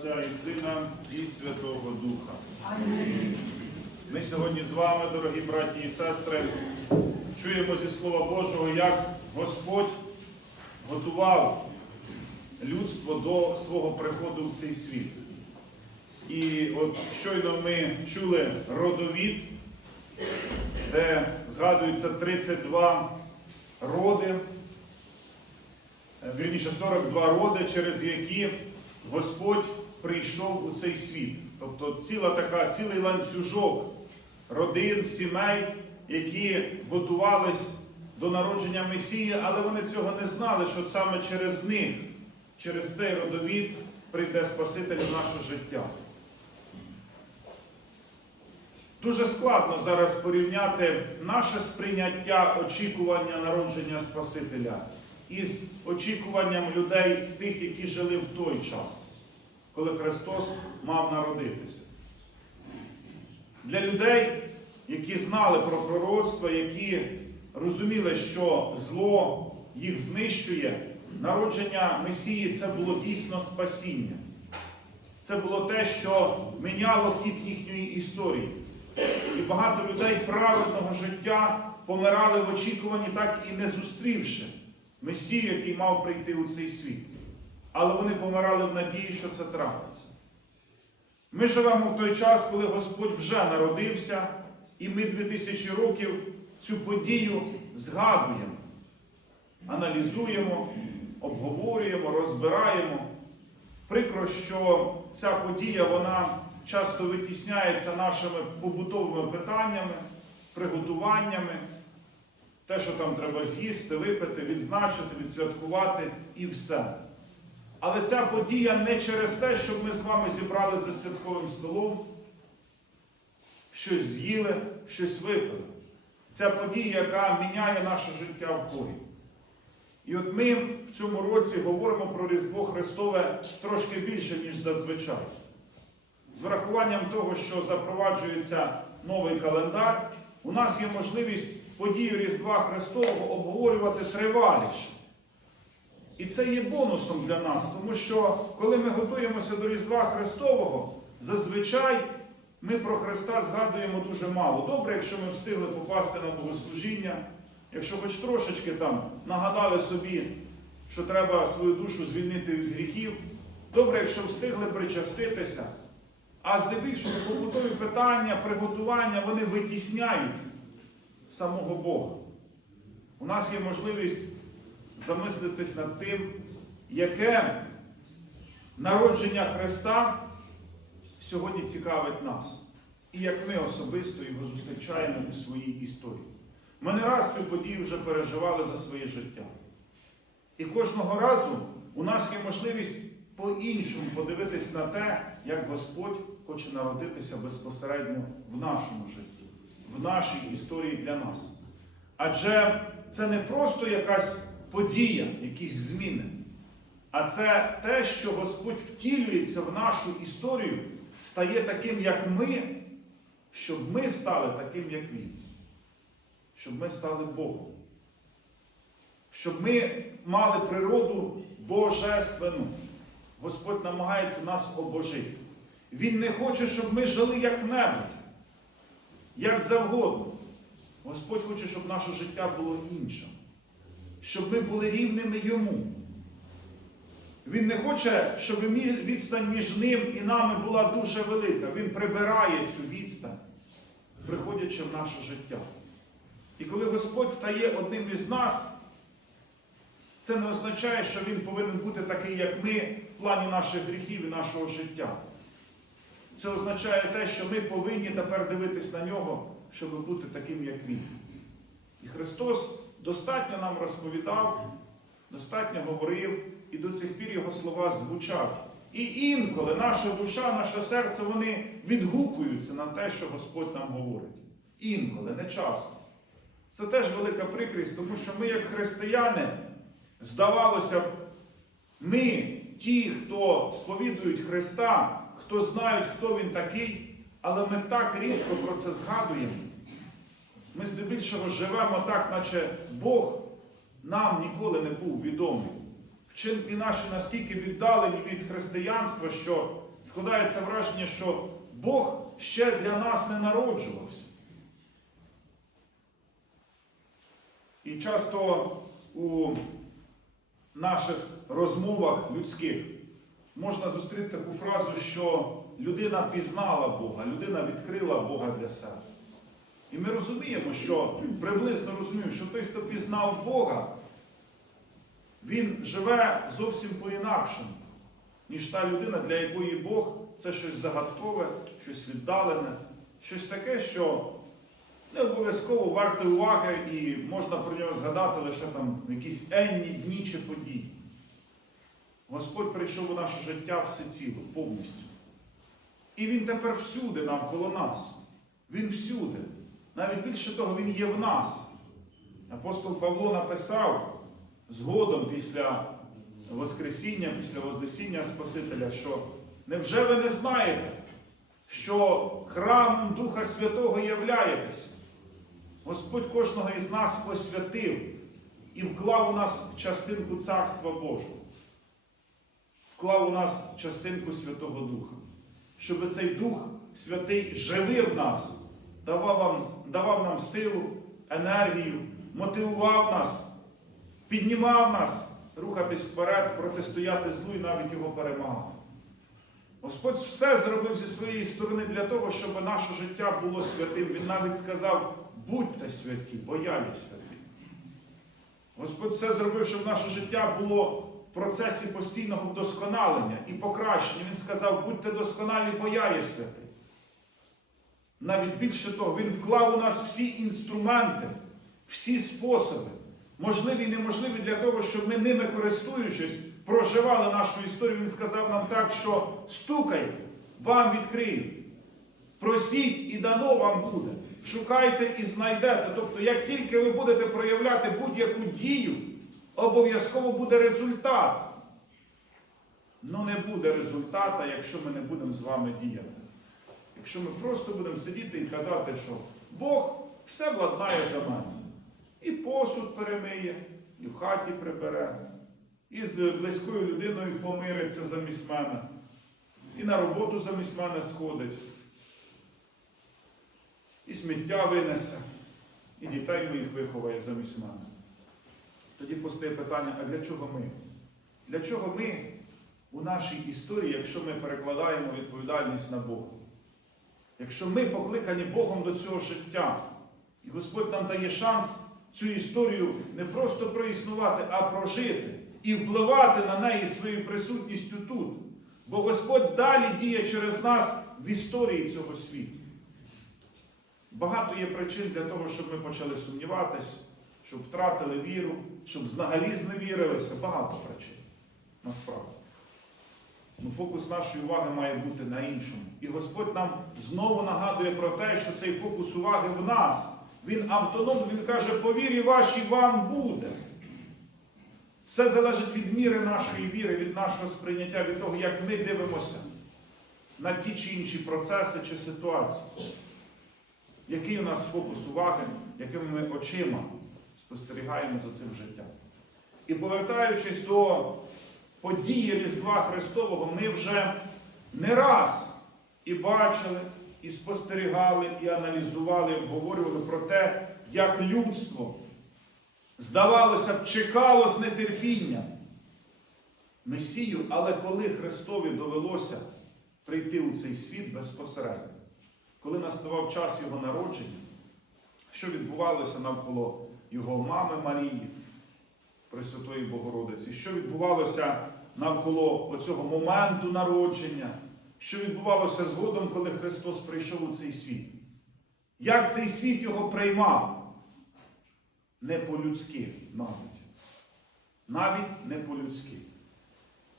Отця і Сина і Святого Духа. Ми сьогодні з вами, дорогі браті і сестри, чуємо зі Слова Божого, як Господь готував людство до свого приходу в цей світ. І от щойно ми чули родовід, де згадується 32 роди, вірніше 42 роди, через які Господь прийшов у цей світ. Тобто ціла така, цілий ланцюжок родин, сімей, які готувались до народження Месії, але вони цього не знали, що саме через них, через цей родовід прийде Спаситель в наше життя. Дуже складно зараз порівняти наше сприйняття очікування народження Спасителя із очікуванням людей, тих, які жили в той час, коли Христос мав народитися. Для людей, які знали про пророцтво, які розуміли, що зло їх знищує, народження Месії це було дійсно спасіння. Це було те, що міняло хід їхньої історії. І багато людей праведного життя помирали в очікуванні, так і не зустрівши Месію, який мав прийти у цей світ. Але вони помирали в надії, що це трапиться. Ми живемо в той час, коли Господь вже народився, і ми 2000 років цю подію згадуємо, аналізуємо, обговорюємо, розбираємо. Прикро, що ця подія вона часто витісняється нашими побутовими питаннями, приготуваннями, те, що там треба з'їсти, випити, відзначити, відсвяткувати і все. Але ця подія не через те, щоб ми з вами зібрали за святковим столом, щось з'їли, щось випили. Ця подія, яка міняє наше життя в Богі. І от ми в цьому році говоримо про Різдво Христове трошки більше, ніж зазвичай. З врахуванням того, що запроваджується новий календар, у нас є можливість подію Різдва Христового обговорювати триваліше. І це є бонусом для нас, тому що коли ми готуємося до Різдва Христового, зазвичай ми про Христа згадуємо дуже мало. Добре, якщо ми встигли попасти на богослужіння, якщо хоч трошечки там нагадали собі, що треба свою душу звільнити від гріхів. Добре, якщо встигли причаститися. А здебільшого побутові питання, приготування, вони витісняють самого Бога. У нас є можливість замислитись над тим, яке народження Христа сьогодні цікавить нас. І як ми особисто його зустрічаємо у своїй історії. Ми не раз цю подію вже переживали за своє життя. І кожного разу у нас є можливість по-іншому подивитись на те, як Господь хоче народитися безпосередньо в нашому житті, в нашій історії для нас. Адже це не просто якась подія, якісь зміни, а це те, що Господь втілюється в нашу історію, стає таким, як ми, щоб ми стали таким, як Він. Щоб ми стали Богом. Щоб ми мали природу божественну. Господь намагається нас обожити. Він не хоче, щоб ми жили як-небудь, як завгодно. Господь хоче, щоб наше життя було іншим, щоб ми були рівними йому. Він не хоче, щоб відстань між ним і нами була дуже велика. Він прибирає цю відстань, приходячи в наше життя. І коли Господь стає одним із нас, це не означає, що Він повинен бути такий, як ми, в плані наших гріхів і нашого життя. Це означає те, що ми повинні тепер дивитись на нього, щоб бути таким, як Він. І Христос достатньо нам розповідав, достатньо говорив, і до цих пір Його слова звучать. І інколи наша душа, наше серце, вони відгукуються на те, що Господь нам говорить. Інколи, не часто. Це теж велика прикрість, тому що ми, як християни, здавалося б, ми, ті, хто сповідують Христа, хто знають, хто Він такий, але ми так рідко про це згадуємо. Ми здебільшого живемо так, наче Бог нам ніколи не був відомий. Вчинки наші настільки віддалені від християнства, що складається враження, що Бог ще для нас не народжувався. І часто у наших розмовах людських можна зустріти таку фразу, що людина пізнала Бога, людина відкрила Бога для себе. І ми розуміємо, що приблизно розуміємо, що той, хто пізнав Бога, він живе зовсім по-інакшому, ніж та людина, для якої Бог це щось загадкове, щось віддалене, щось таке, що не обов'язково варте уваги і можна про нього згадати лише там якісь енні дні чи події. Господь прийшов у наше життя всеціло, повністю. І Він тепер всюди навколо нас. Він всюди. Навіть більше того, Він є в нас. Апостол Павло написав згодом після Воскресіння, після Вознесіння Спасителя, що невже ви не знаєте, що храмом Духа Святого являєтеся? Господь кожного із нас посвятив і вклав у нас частинку Царства Божого, вклав у нас частинку Святого Духа, щоб цей Дух Святий живив нас, давав, вам, давав нам силу, енергію, мотивував нас, піднімав нас рухатись вперед, протистояти злу і навіть його перемагати. Господь все зробив зі своєї сторони для того, щоб наше життя було святим. Він навіть сказав, будьте святі, бо я є святий. Господь все зробив, щоб наше життя було в процесі постійного вдосконалення і покращення. Він сказав, будьте досконалі, бо я є святий. Навіть більше того, Він вклав у нас всі інструменти, всі способи, можливі і неможливі для того, щоб ми ними користуючись, проживали нашу історію. Він сказав нам так, що стукайте, вам відкриють. Просіть і дано вам буде. Шукайте і знайдете. Тобто, як тільки ви будете проявляти будь-яку дію, обов'язково буде результат. Ну не буде результата, якщо ми не будемо з вами діяти. Якщо ми просто будемо сидіти і казати, що Бог все владнає за мене. І посуд перемиє, і в хаті прибере, і з близькою людиною помириться замість мене, і на роботу замість мене сходить, і сміття винесе, і дітей моїх виховає замість мене. Тоді постає питання, а для чого ми? Для чого ми у нашій історії, якщо ми перекладаємо відповідальність на Бога? Якщо ми покликані Богом до цього життя, і Господь нам дає шанс цю історію не просто проіснувати, а прожити і впливати на неї своєю присутністю тут. Бо Господь далі діє через нас в історії цього світу. Багато є причин для того, щоб ми почали сумніватися, щоб втратили віру, щоб взагалі зневірилися. Багато причин. Насправді. Ну, фокус нашої уваги має бути на іншому. І Господь нам знову нагадує про те, що цей фокус уваги в нас. Він автономний, він каже, по вірі вашій вам буде. Все залежить від міри нашої віри, від нашого сприйняття, від того, як ми дивимося на ті чи інші процеси чи ситуації. Який у нас фокус уваги, якими ми очима спостерігаємо за цим життям. І повертаючись до події Різдва Христового, ми вже не раз і бачили, і спостерігали, і аналізували, і обговорювали про те, як людство, здавалося б, чекало з нетерпінням Месію, але коли Христові довелося прийти у цей світ безпосередньо, коли наставав час Його народження, що відбувалося навколо Його мами Марії, Пресвятої Богородиці, що відбувалося навколо оцього моменту народження, що відбувалося згодом, коли Христос прийшов у цей світ. Як цей світ його приймав? Не по-людськи навіть. Навіть не по-людськи.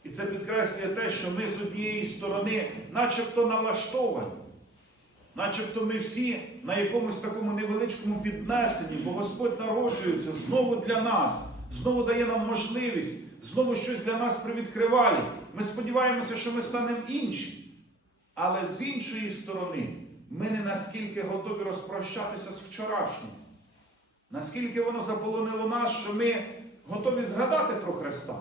І це підкреслює те, що ми з однієї сторони начебто налаштовані, начебто ми всі на якомусь такому невеличкому піднесенні, бо Господь народжується знову для нас, знову дає нам можливість, знову щось для нас привідкриває. Ми сподіваємося, що ми станемо інші. Але з іншої сторони, ми не наскільки готові розпрощатися з вчорашнім. Наскільки воно заполонило нас, що ми готові згадати про Христа.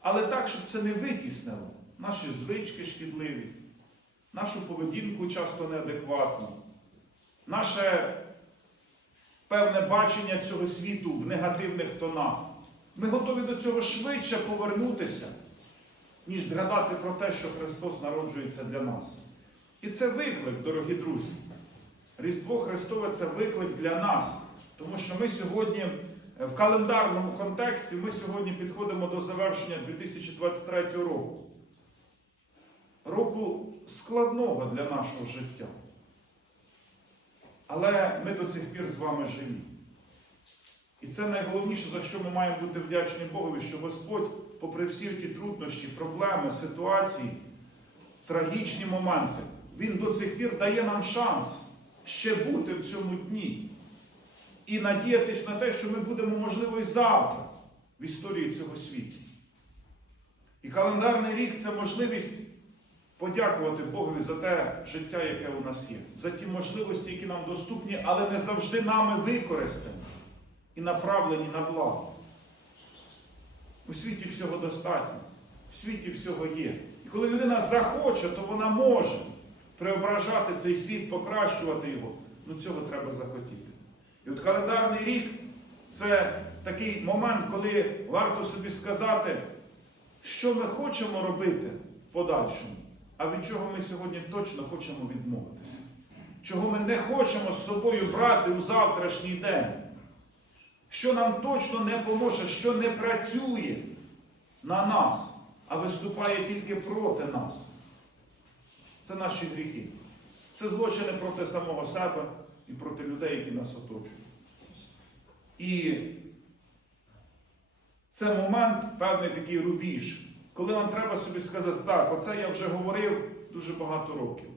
Але так, щоб це не витіснило наші звички шкідливі, нашу поведінку часто неадекватну, наше певне бачення цього світу в негативних тонах. Ми готові до цього швидше повернутися, ніж згадати про те, що Христос народжується для нас. І це виклик, дорогі друзі. Різдво Христове це виклик для нас, тому що ми сьогодні е, в календарному контексті ми сьогодні підходимо до завершення 2023 року. Року складного для нашого життя. Але ми до цих пір з вами живі. І це найголовніше, за що ми маємо бути вдячні Богові, що Господь, попри всі ті труднощі, проблеми, ситуації, трагічні моменти, Він до цих пір дає нам шанс ще бути в цьому дні і надіятись на те, що ми будемо, можливо, і завтра в історії цього світу. І календарний рік це можливість подякувати Богові за те життя, яке у нас є, за ті можливості, які нам доступні, але не завжди нами використані і направлені на благо. У світі всього достатньо, в світі всього є. І коли людина захоче, то вона може преображати цей світ, покращувати його. Ну цього треба захотіти. І от календарний рік це такий момент, коли варто собі сказати, що ми хочемо робити в подальшому, а від чого ми сьогодні точно хочемо відмовитися. Чого ми не хочемо з собою брати у завтрашній день. Що нам точно не поможе, що не працює на нас, а виступає тільки проти нас. Це наші гріхи. Це злочини проти самого себе і проти людей, які нас оточують. І це момент, певний такий рубіж, коли нам треба собі сказати, так, оце я вже говорив дуже багато років.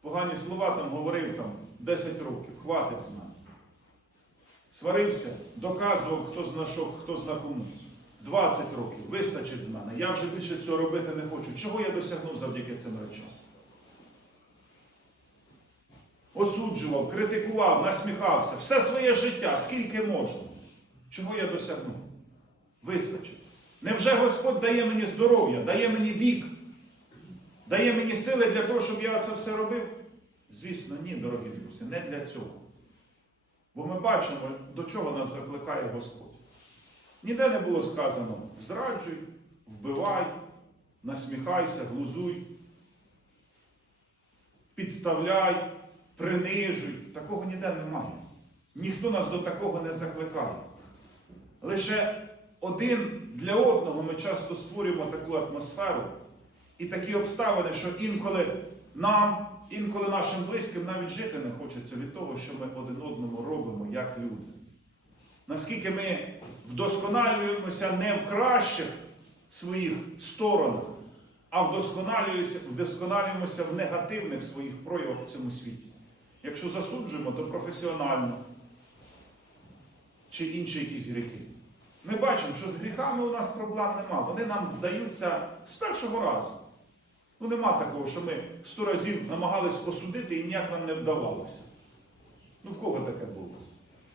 Погані слова там говорив там 10 років, хватить з мене. Сварився, доказував, хто знайшов, хто зна кому. 20 років, вистачить з мене. Я вже більше цього робити не хочу. Чого я досягнув завдяки цим речам? Осуджував, критикував, насміхався. Все своє життя, скільки можна. Чого я досягнув? Вистачить. Невже Господь дає мені здоров'я, дає мені вік, дає мені сили для того, щоб я це все робив? Звісно, ні, дорогі друзі, не для цього. Бо ми бачимо, до чого нас закликає Господь. Ніде не було сказано зраджуй, вбивай, насміхайся, глузуй, підставляй, принижуй. Такого ніде немає. Ніхто нас до такого не закликає. Лише один для одного ми часто створюємо таку атмосферу і такі обставини, що інколи нам, інколи нашим близьким навіть жити не хочеться від того, що ми один одному робимо як люди. Наскільки ми вдосконалюємося не в кращих своїх сторонах, а вдосконалюємося, в негативних своїх проявах в цьому світі. Якщо засуджуємо, то професіонально чи інші якісь гріхи. Ми бачимо, що з гріхами у нас проблем нема. Вони нам вдаються з першого разу. Ну нема такого, що ми сто разів намагались осудити і ніяк нам не вдавалося. Ну в кого таке було?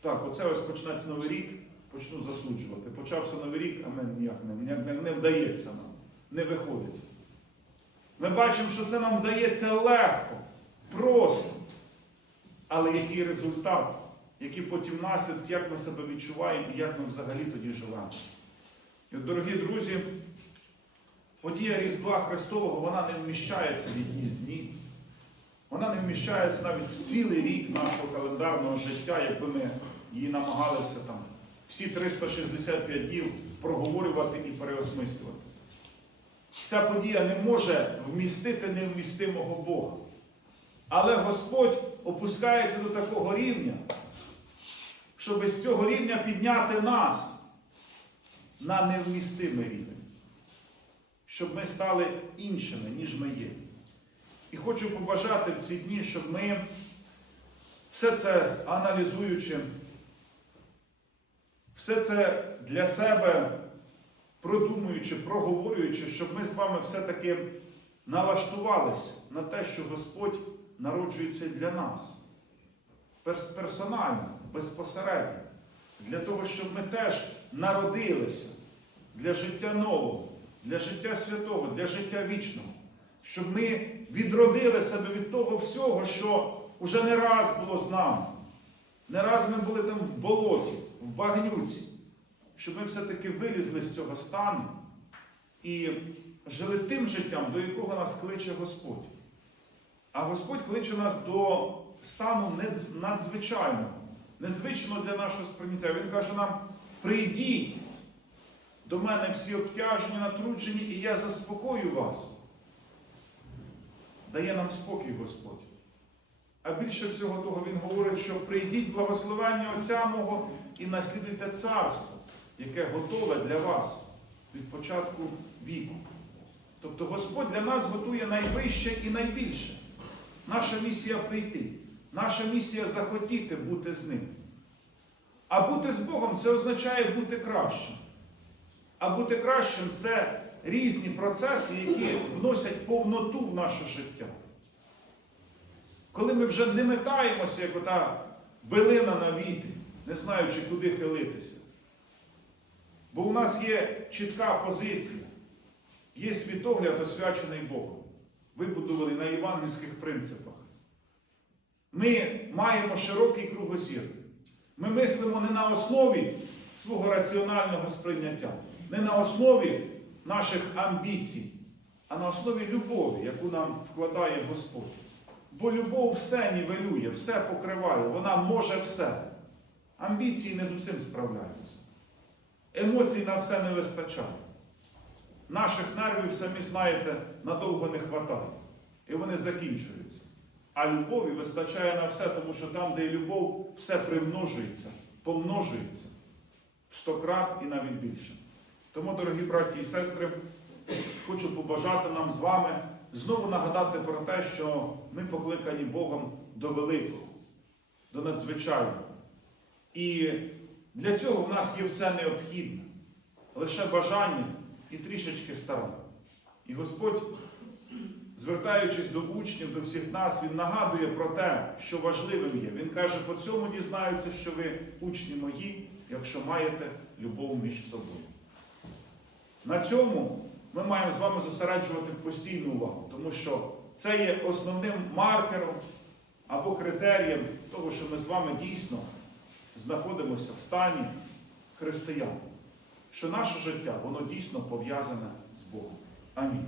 Так, оце ось почнеться новий рік, почну засуджувати. Почався новий рік, а ми ніяк не, ніяк не, не вдається нам, не виходить. Ми бачимо, що це нам вдається легко, просто. Але який результат, які потім наслідки, як ми себе відчуваємо і як ми взагалі тоді живемо. І от, дорогі друзі, подія Різдва Христового вона не вміщається в якісь дні. Вона не вміщається навіть в цілий рік нашого календарного життя, якби ми її намагалися там всі 365 днів проговорювати і переосмислювати. Ця подія не може вмістити невмістимого Бога. Але Господь опускається до такого рівня, щоб з цього рівня підняти нас на невмістимий рівень, щоб ми стали іншими, ніж ми є. І хочу побажати в ці дні, щоб ми все це аналізуючи, все це для себе продумуючи, проговорюючи, щоб ми з вами все-таки налаштувалися на те, що Господь народжується для нас. Персонально, безпосередньо. Для того, щоб ми теж народилися для життя нового, для життя святого, для життя вічного, щоб ми відродили себе від того всього, що вже не раз було з нами. Не раз ми були там в болоті, в багнюці, щоб ми все-таки вилізли з цього стану і жили тим життям, до якого нас кличе Господь. А Господь кличе нас до стану надзвичайного, незвичного для нашого сприйняття. Він каже нам: прийдіть до мене всі обтяжені, натруджені, і я заспокою вас. Дає нам спокій Господь. А більше всього того, Він говорить, що прийдіть благословення Отця мого і наслідуйте царство, яке готове для вас від початку віку. Тобто Господь для нас готує найвище і найбільше. Наша місія прийти, наша місія захотіти бути з ним. А бути з Богом це означає бути кращим. А бути кращим це різні процеси, які вносять повноту в наше життя. Коли ми вже не метаємося, як ота билина на вітрі, не знаючи, куди хилитися. Бо у нас є чітка позиція, є світогляд, освячений Богом, вибудований на євангельських принципах. Ми маємо широкий кругозір. Ми мислимо не на основі свого раціонального сприйняття, не на основі наших амбіцій, а на основі любові, яку нам вкладає Господь. Бо любов все нівелює, все покриває, вона може все. Амбіції не з усім справляються. Емоцій на все не вистачає. Наших нервів, самі знаєте, надовго не вистачає. І вони закінчуються. А любові вистачає на все, тому що там, де є любов, все примножується, помножується в сто крат і навіть більше. Тому, дорогі браті і сестри, хочу побажати нам з вами знову нагадати про те, що ми покликані Богом до великого, до надзвичайного. І для цього в нас є все необхідне, лише бажання і трішечки старання. І Господь, звертаючись до учнів, до всіх нас, Він нагадує про те, що важливим є. Він каже, по цьому дізнаються, що ви учні мої, якщо маєте любов між собою. На цьому ми маємо з вами зосереджувати постійну увагу, тому що це є основним маркером або критерієм того, що ми з вами дійсно знаходимося в стані християн, що наше життя, воно дійсно пов'язане з Богом. Амінь.